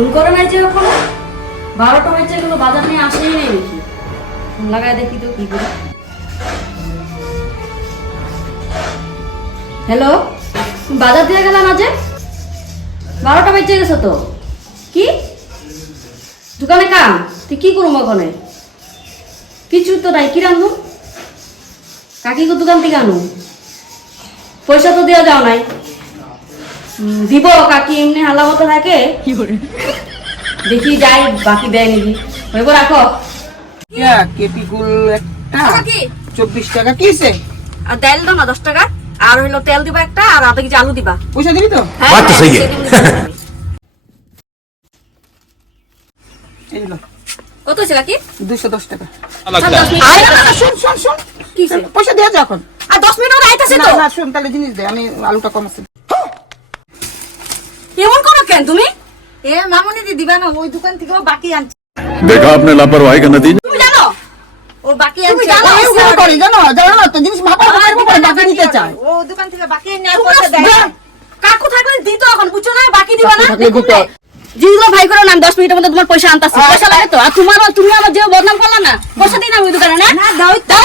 Phone করে নাই যে এখন 12টা হয়েছে, এগুলো বাজার নিয়ে আসেই নেই নাকি। ফোন লাগায় দেখি তো কি করে। হ্যালো, বাজার দিয়ে গেলাম আজ 12টা বেজে গেছে তো। কি দোকানে কাম? তুই কি করুম ওখানে? কিছু তো নাই। কি রান্ধু? কাকি দোকান থেকে আনু? পয়সা তো দেওয়া যাও নাই। দিব কাকি এমনি হালা মতো থাকে। দেখি যাই বাকি দেয় নাকি। হইব রাখো। কেটিকুল একটা 24 টাকা কিসে? আর তেল দাও না 10 টাকা। আর হইলো তেল দিবা একটা, আর আধা কেজি আলু দিবা। পয়সা দিবি তো? হ্যাঁ, বাত তো সহি হ্যাঁ, এই লো কত হয়েছে কাকি? 210 টাকা। আর 10 মিনিট। আরে না, শোন কি হইছে? পয়সা দিয়ে যা এখন। আর 10 মিনিট ওর আইতাছে না তো। না শোন, তাহলে জিনিস দে, আমি আলুটা কম আছে। এমন করো কেন তুমি? এ মামুনি দি দিবা না, ওই দোকান থেকে বাকি আনছে। देखा आपने लापरवाही का नतीजा। তুমি জানো? ও বাকি তুমি আনছে। জানো? ও এগুলো করে জানো না তো, জিনিস মাপা করবো পরে বাকি নিতে চায়। ও দোকান থেকে বাকি নিয়ে পয়সা দেয় না। কাকু থাকলে দিত, এখন বুঝছো না? বাকি দিবা না। কাকু থাকলে দিত। জিগুলো ভাই করো না, 10 মিনিটের মধ্যে তোমার পয়সা আনতাছি। পয়সা লাগে তো। আর তুমি আমার যে বদনাম করলা না, পয়সা দিই না ওই দোকানে না। না দাও তো।